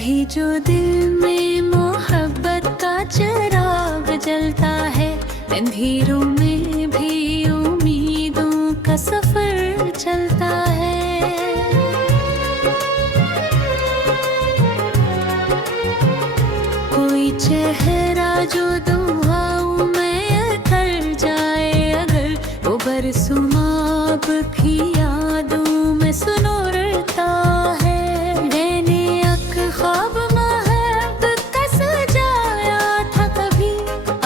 कभी जो दिल में मोहब्बत का चिराग जलता है, अंधेरों में भी उम्मीदों का सफर चलता है। कोई चेहरा जो दुआओं में कर जाए अगर, वो बरसुमाब भी यादों में सुनोरता है। मैंने एक ख्वाब मोहब्बत का सजाया था कभी,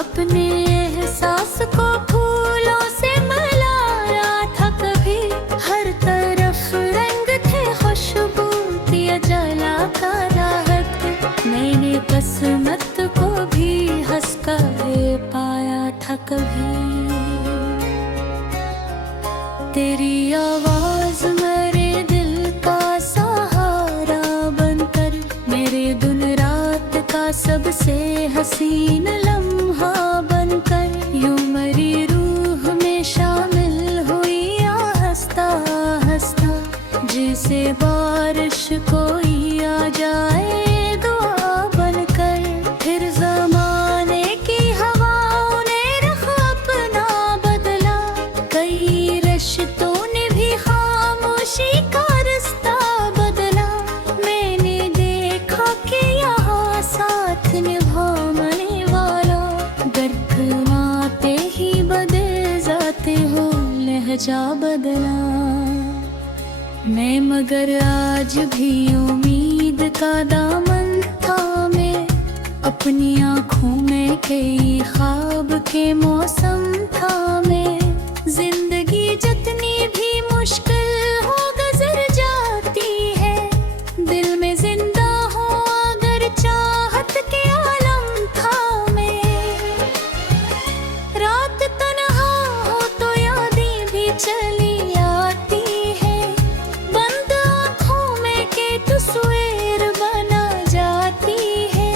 अपने एहसास को फूलों से मिलाया था कभी। हर तरफ रंग थे, खुशबू थी, जला का राहत। मैंने किस्मत को भी हंस कर पाया था कभी। तेरी आवाज मेरे दिल का सहारा बनकर, मेरे दिन रात का सबसे हसीन लम्हा बनकर, यूं मेरी रूह में शामिल हुई हंसता हंसता। जैसे बारिश कोई आ जाए दुआ बनकर, फिर जमाने की हवाओं ने रुख अपना बदला। कई रिश्तों ने भी खामोशी का रास्ता बदला। मैंने देखा कि यहाँ साथ निभाने वाला, गर्क माते ही बदल जाते हो, लहजा बदला। मैं मगर आज भी उम्मीद का दामन थामे, अपनी आँखों में कई ख्वाब के मौसम थामे। जिंदगी जितनी भी मुश्किल हो गुजर जाती है, दिल में जिंदा हो अगर चाहत के आलम थामे। रात तन्हा हो तो यादें भी चली आती है, बंद आँखों में के तस्वीर बना जाती है।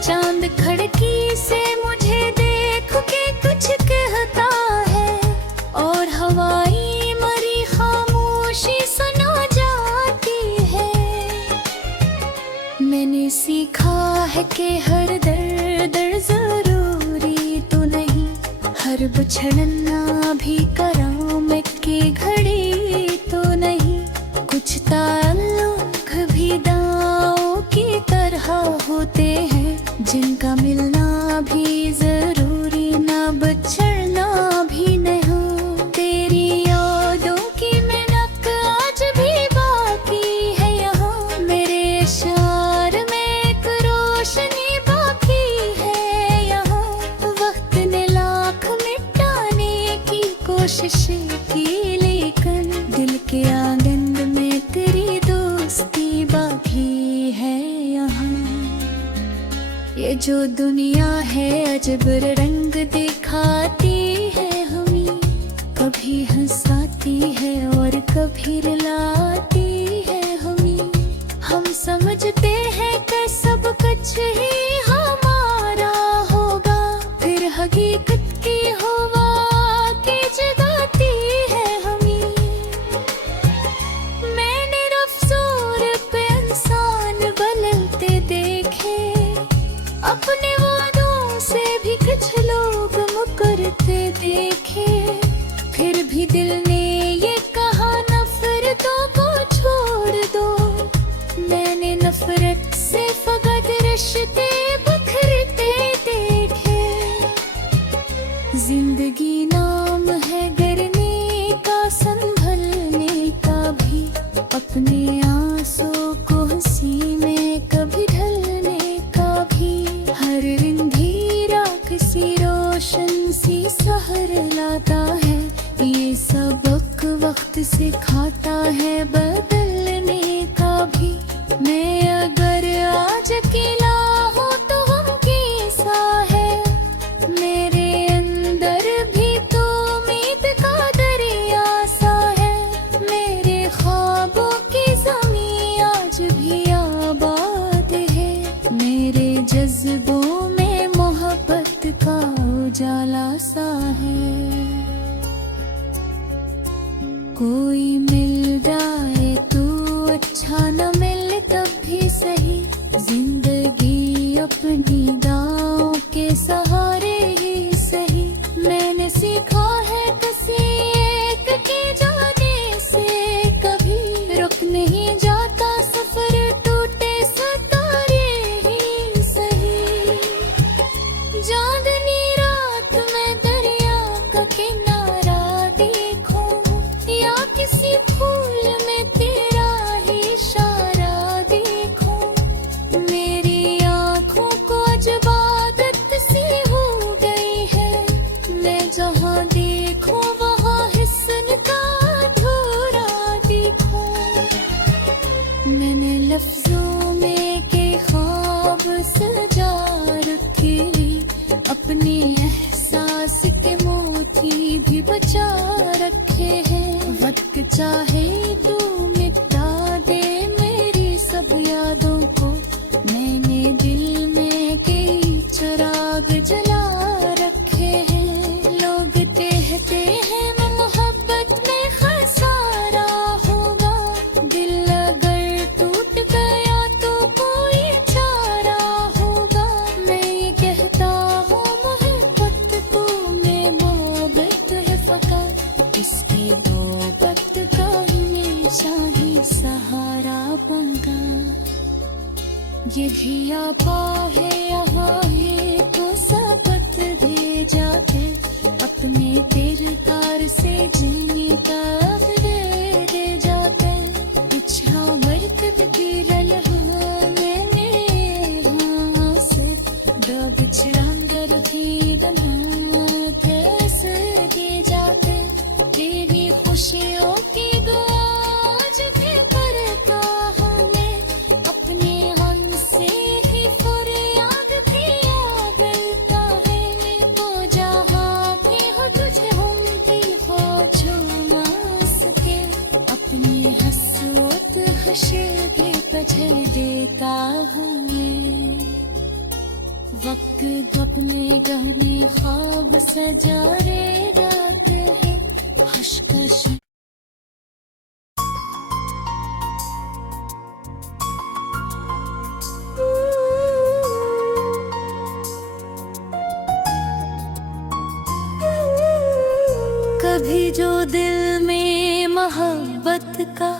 चांद खिड़की से मुझे देख के कुछ कहता है, और हवाई मरी खामोशी सुना जाती है। मैंने सीखा है कि हर दर्द जरूरी तो नहीं, हर बिछड़ना भी करामत की घड़ी तो नहीं। कुछ ताल्लुक भी दांव की तरह होते हैं, जिनका मिलना भी जरूरी ना बिछड़ना भी नहीं। तेरी यादों की महक आज भी बाकी है यहाँ, मेरे इशार में एक रोशनी बाकी है यहाँ। वक्त ने लाख मिटाने की कोशिश की, लेकिन दिल के आंगन में तेरी दोस्ती बाकी है यहाँ। ये जो दुनिया है अजब रंग दिखाती है हमें, कभी हंसाती है और कभी रुलाती है हमें। हम समझते हैं कि सब कुछ ही हमारा होगा, फिर हकीकत की हवा की जगाती है हमें। मैंने रफ्तार पे इंसान बदलते देखे, अपने वादों से भी कुछ लोग मुकरते देखे। फिर भी दिल ने ये कहा नफरतों को छोड़ दो, मैंने नफरत से फकत रिश्ते बिखरते देखे। जिंदगी नाम है गिरने का, संभलने का भी, अपने आंसू को हंसी में कभी ढलने का भी। हर अंधेरा किसी रोशन सी सहर लाता है, ये सबक वक्त सिखाता है बदलने का भी। मैं अगर आज अकेला हूँ तो हम कैसा है, मेरे अंदर भी तो उम्मीद का दरिया सा है। मेरे ख्वाबों की ज़मीं आज भी आबाद है, मेरे जज्बों में मोहब्बत का उजाला सा है। कोई मिल जाए तो अच्छा न मिले तब भी सही, अपनी दांव के सहारे ही सही। मैंने सीखा है किसी एक के जाने से कभी रुक नहीं जाता सफर, टूटे सितारे ही सही। चांदनी रात में दरिया का किनारा देखूं या किसी फूल में तेरा ही इशारा देखूं, मेरी आँखों को अजब आदत सी हो गई है। मैं जहाँ देखूं वहाँ हिस्न का अधूरा दिखूं। मैंने लफ्जों में के ख्वाब सजा रखे, अपने एहसास के मोती भी बचा रखे हैं। वक्त चाहे तू मिटा दे मेरी सब यादों को, मैंने दिल में कई चिराग जला रखे हैं। लोग कहते हैं मैं मोहब्बत में खसारा होगा, दिल अगर टूट गया तो कोई चारा होगा। मैं ये कहता हूँ मोहब्बत तू में मोहब्बत है फकत, इसके दो वक्त का हमेशा ही सहारा बना। ये भी आपा है यहाँ है तो सबक दे जाते, अपने किरदार से जिनका दे जाते। पूछा मर्तब की रलहा मैंने हाँ से, दब छिड़ांगर थी गना कैसे दे जाते। तेरी खुशियों की दुआ आज भी करता हूँ मैं, अपने हम से ही फरियाद भी आगलता है। तो जहाँ भी हो तुझे उनकी खोजो ना सके, अपनी हसरत हशे भी पछल देता हूँ मैं। वक्त अपने गहने ख्वाब सजा रे रात है हंसकर। कभी जो दिल में मोहब्बत का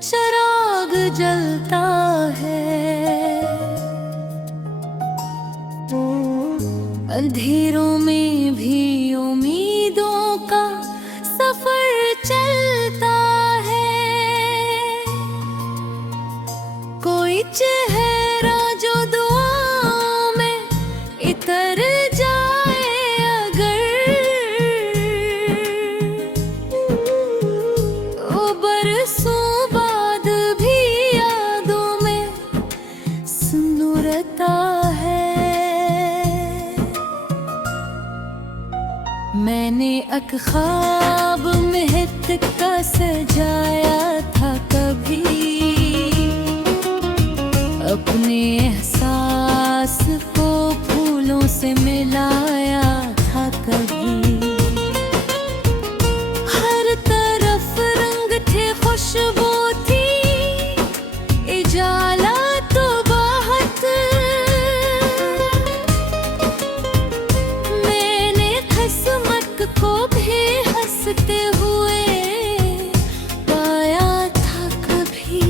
चिराग जलता है, अंधेरों में भी उम्मीदों का सफर चलता है। कोई चेहरा जो दुआओं में इतर जाए अगर, वो बरसों बाद भी यादों में सुनुरता है। मैंने एक ख्वाब महक का सजाया था कभी, अपने एहसास को फूलों से मिलाया था कभी। हर तरफ रंग थे खुशबू थी इजाला तो बहुत, मैंने खसमक को भी हंसते हुए पाया था कभी।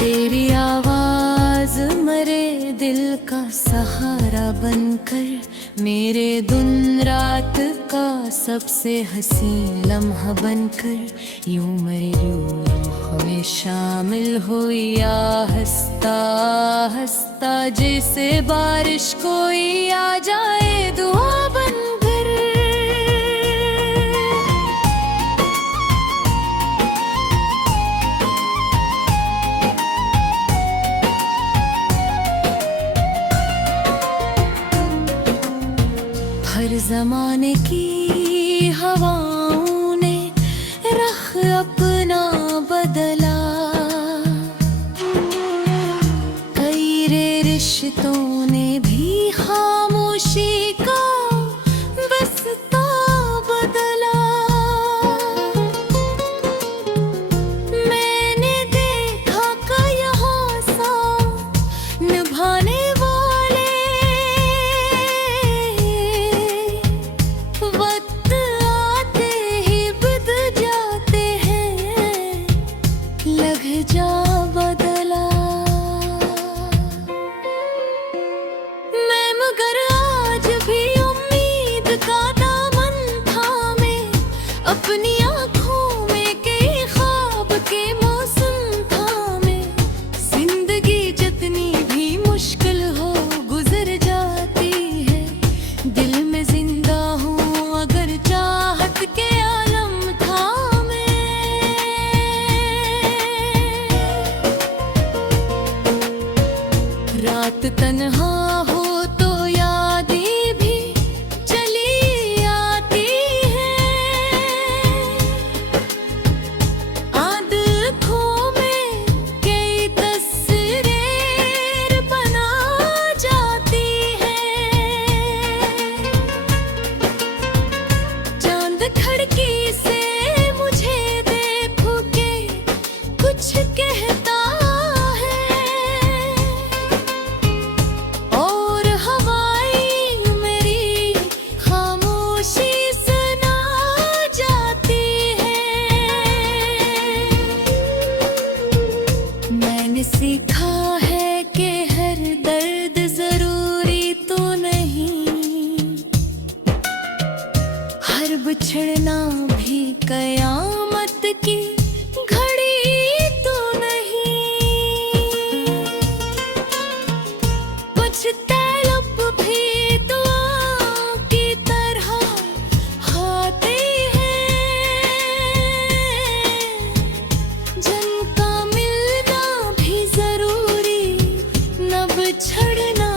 तेरी आवाज मरे दिल का सहारा बनकर, मेरे दिन रात का सबसे हसीन लम्हा बनकर। यूं मेरी रूह में शामिल हुई या हंसता हंसता, जैसे बारिश कोई आ जाए दुआ बनकर। हर जमाने की हवाओं ने रख अपना बदला, कई रे रिश्तों ने भी खामोशी का बसता बदला। मैंने देखा का यहाँ सा अपनी आँखों में कई ख्वाब के मौसम थामे, जिंदगी जितनी भी मुश्किल हो गुजर जाती है। दिल में जिंदा हूँ अगर चाहत के आलम थामे। रात तन्हा हो तो यादें भी चली आती है। आँखों में कई तस्वीरें बना जाती है। चांद खिड़की से मुझे देखो के कुछ कहता सीखा है कि हर दर्द जरूरी तो नहीं, हर बिछड़ना भी कयामत की घड़ी तो नहीं। कुछ तलब भी दुआ की तरह खाते हैं, जिनका छड़ना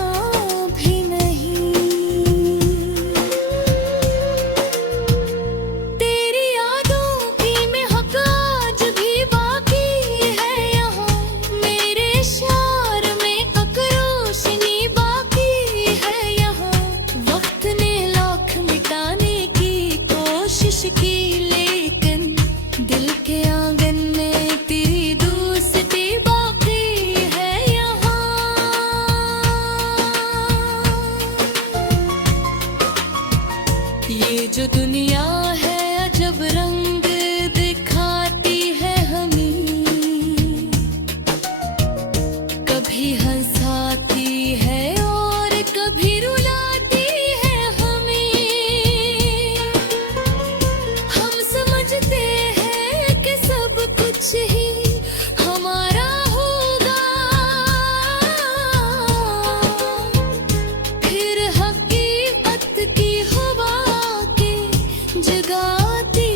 भी नहीं। तेरी यादों की महक आज भी बाकी है यहाँ, मेरे शार में एक रोशनी बाकी है यहाँ। वक्त ने लाख मिटाने की कोशिश की, लेकिन दिल के आंगन में तेरी दोस्ती बाकी है यहाँ। ये जो दुनिया है अजब रंग दिखाती है हमें, कभी हंसाती है और कभी रुलाती है हमें। हम समझते हैं कि सब कुछ ही हमारा होगा, फिर हकीकत की जगाती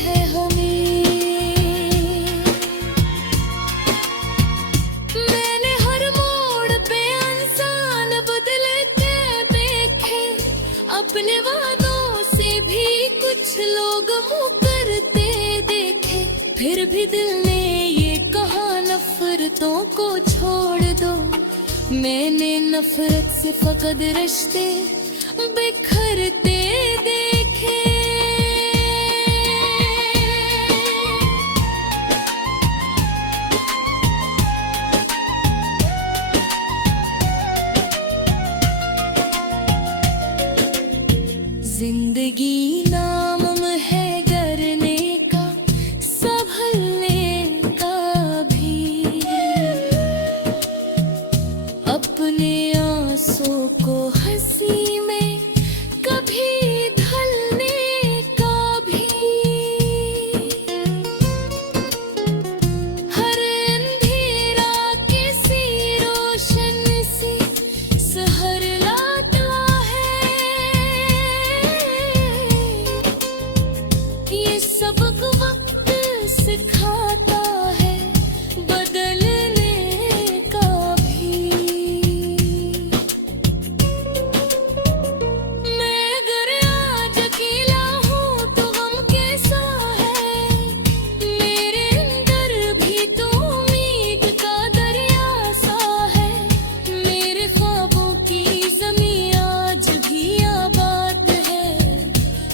है हमें। मैंने हर मोड़ पे इंसान बदलते देखे, अपने वादों से भी कुछ लोग मुकरते देखे। फिर भी दिल ने ये कहा नफरतों को छोड़ दो, मैंने नफरत से फकत रिश्ते बिखरते देखे। जिंदगी नाम है करने का, संभलने का भी, अपने आंसू को हंसी में कभी ढलने का भी। हर अंधेरा किसी रोशन से सहर लाता है, ये सबक वक्त सिखाता है बदलने का भी। मैं अगर आज अकेला हूँ तो गम कैसा है, मेरे अंदर भी तो उम्मीद का दरिया सा है। मेरे ख्वाबों की ज़मीं आज भी आबाद है,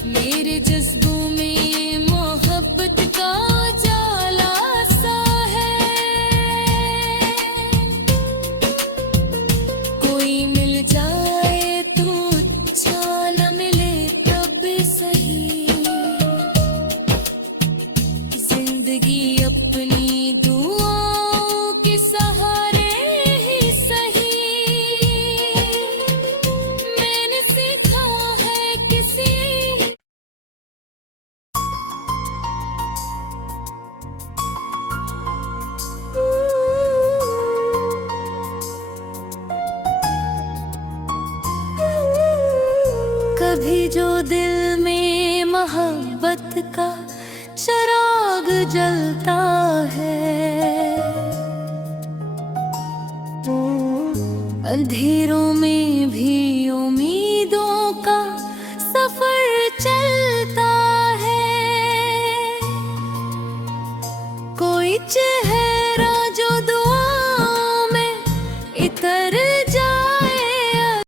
मेरे जज्बों में मोहब्बत का जाला सा है। कोई मिल जाए तो अच्छा, न मिले तब सही। जिंदगी अपनी दुआओं के सहारे ही सही। मैंने सीखा है किसी कभी जो दिल में मोहब्बत का चिराग जलता है, अंधेरों में भी